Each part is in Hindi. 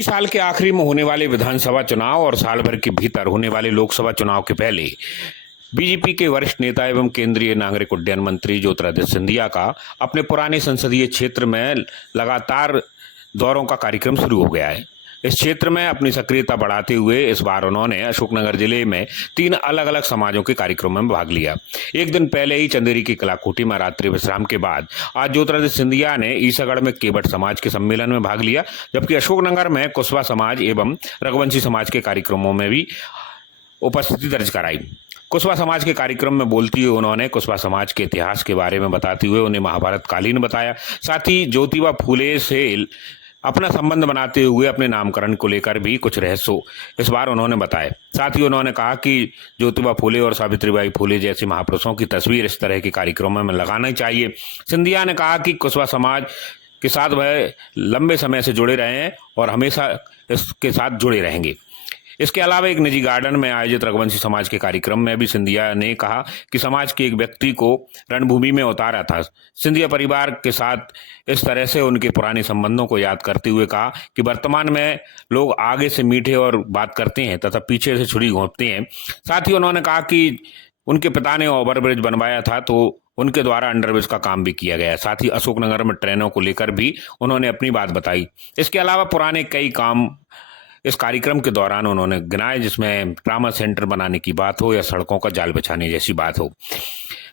इसी साल के आखिरी में होने वाले विधानसभा चुनाव और साल भर के भीतर होने वाले लोकसभा चुनाव के पहले बीजेपी के वरिष्ठ नेता एवं केंद्रीय नागरिक उड्डयन मंत्री ज्योतिरादित्य सिंधिया का अपने पुराने संसदीय क्षेत्र में लगातार दौरों का कार्यक्रम शुरू हो गया है। इस क्षेत्र में अपनी सक्रियता बढ़ाते हुए इस बार उन्होंने अशोकनगर जिले में 3 अलग अलग समाजों के कार्यक्रमों में भाग लिया। एक दिन पहले ही चंदेरी की कलाकोठी में रात्रि विश्राम के बाद आज ज्योतिरादित्य सिंधिया ने ईसागढ़ में केवट समाज के सम्मेलन में भाग लिया, जबकि अशोकनगर में कुशवा समाज एवं रघुवंशी समाज के कार्यक्रमों में भी उपस्थिति दर्ज कराई। कुशवा समाज के कार्यक्रम में बोलती हुए उन्होंने कुशवा समाज के इतिहास के बारे में बताते हुए उन्हें महाभारत कालीन बताया। साथ ही ज्योतिबा फूले से अपना संबंध बनाते हुए अपने नामकरण को लेकर भी कुछ रहस्य इस बार उन्होंने बताए। साथ ही उन्होंने कहा कि ज्योतिबा फूले और सावित्रीबाई फूले जैसे महापुरुषों की तस्वीर इस तरह के कार्यक्रमों में लगाना चाहिए। सिंधिया ने कहा कि कुशवा समाज के साथ वह लंबे समय से जुड़े रहे हैं और हमेशा इसके साथ जुड़े रहेंगे। इसके अलावा एक निजी गार्डन में आयोजित रघुवंशी समाज के कार्यक्रम में भी सिंधिया ने कहा कि समाज के एक व्यक्ति को रणभूमि में उतारा था। सिंधिया परिवार के साथ इस तरह से उनके पुराने संबंधों को याद करते हुए कहा कि वर्तमान में लोग आगे से मीठे और बात करते हैं तथा पीछे से छुरी घोंपते हैं। साथ ही उन्होंने कहा कि उनके पिता ने ओवरब्रिज बनवाया था तो उनके द्वारा अंडरब्रिज का काम भी किया गया। साथ ही अशोकनगर में ट्रेनों को लेकर भी उन्होंने अपनी बात बताई। इसके अलावा पुराने कई काम इस कार्यक्रम के दौरान उन्होंने गिनाए, जिसमें ट्रामा सेंटर बनाने की बात हो या सड़कों का जाल बिछाने जैसी बात हो।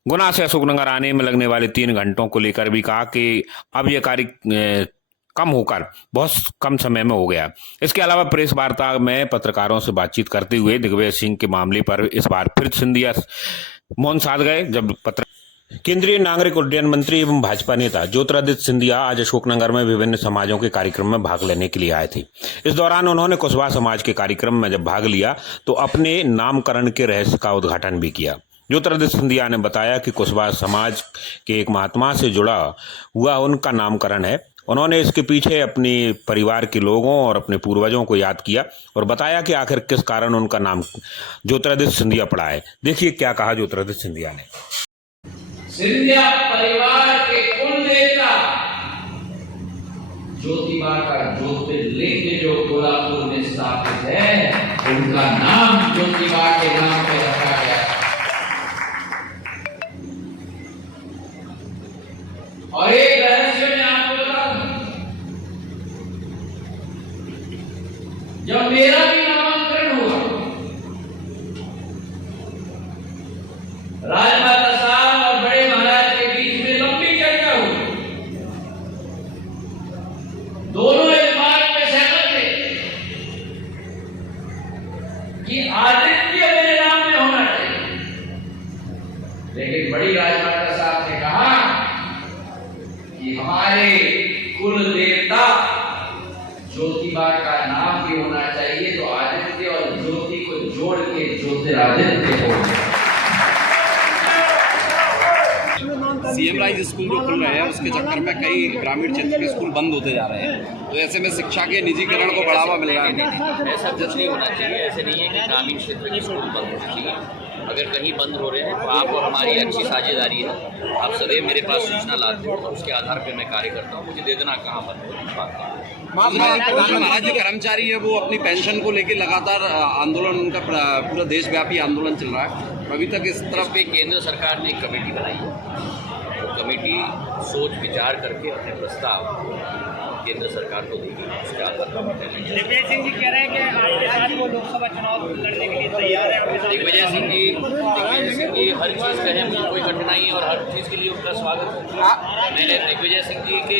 गुना से अशोकनगर आने में लगने वाले 3 घंटों को लेकर भी कहा कि अब यह कार्य कम होकर बहुत कम समय में हो गया। इसके अलावा प्रेस वार्ता में पत्रकारों से बातचीत करते हुए दिग्विजय सिंह के मामले पर इस बार फिर सिंधिया मौन साध गए। जब केंद्रीय नागरिक उड्डयन मंत्री एवं भाजपा नेता ज्योतिरादित्य सिंधिया आज अशोकनगर में विभिन्न समाजों के कार्यक्रम में भाग लेने के लिए आए थे। इस दौरान उन्होंने कुशवा समाज के कार्यक्रम में जब भाग लिया तो अपने नामकरण के रहस्य का उद्घाटन भी किया। ज्योतिरादित्य सिंधिया ने बताया कि कुशवा समाज के एक महात्मा से जुड़ा हुआ उनका नामकरण है। उन्होंने इसके पीछे अपने परिवार के लोगों और अपने पूर्वजों को याद किया और बताया कि आखिर किस कारण उनका नाम ज्योतिरादित्य सिंधिया पड़ा है। देखिए क्या कहा ज्योतिरादित्य सिंधिया ने। सिंधिया परिवार के कुल देवता ज्योतिबा का ज्योतिर्लिंग जो कोल्हापुर में स्थापित है, उनका नाम ज्योतिबा के नाम पे रखा गया और एक रहस्य में आपको बता दूं, जब मेरा भी नामांकन हुआ, राजमाता साहब और बड़े महाराज के बीच में लंबी चर्चा हुई। दोनों इस बात पे सहमत थे कि आदित्य मेरे नाम में होना चाहिए, लेकिन बड़ी राजमाता साहब ने कहा कि हमारे कुल देवता ज्योतिबा का नाम भी होना चाहिए, तो आदित्य और ज्योति को जोड़ के ज्योतिरादित्य हो। सीएम राइज स्कूल जो खुल रहे हैं उसके चक्कर में कई ग्रामीण क्षेत्र के स्कूल बंद होते जा रहे हैं, तो ऐसे में शिक्षा के निजीकरण को बढ़ावा मिल रहा है। ऐसा कुछ नहीं होना चाहिए। ऐसे नहीं है कि ग्रामीण क्षेत्र के स्कूल बंद होने चाहिए। अगर कहीं बंद हो रहे हैं तो आप और हमारी अच्छी साझेदारी है। आप सदैव मेरे पास सूचना लाते हो तो उसके आधार पर मैं कार्य करता हूँ। मुझे दे देना कहाँ बंद हो। महाराज जो कर्मचारी है वो अपनी पेंशन को लेकर लगातार आंदोलन, उनका पूरा देशव्यापी आंदोलन चल रहा है। अभी तक इस तरफ पे केंद्र सरकार ने एक कमेटी बनाई है। तो कमेटी सोच विचार करके अपने प्रस्ताव केंद्र सरकार को देगी। उसके आधार पर दिग्विजय सिंह जी कह रहे हैं कि आपके साथ वो लोकसभा चुनाव लड़ने के लिए तैयार है। दिग्विजय सिंह जी हर चीज़ कहें, मुझे कोई कठिनाई है और हर चीज़ के लिए उनका स्वागत है। मैंने दिग्विजय सिंह जी के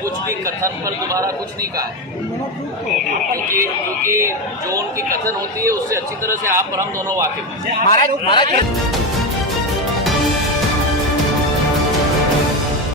कुछ भी कथन पर दोबारा कुछ नहीं कहा है, क्योंकि जो उनकी कथन होती है उससे अच्छी तरह से आप और हम दोनों वाकिफ हैं।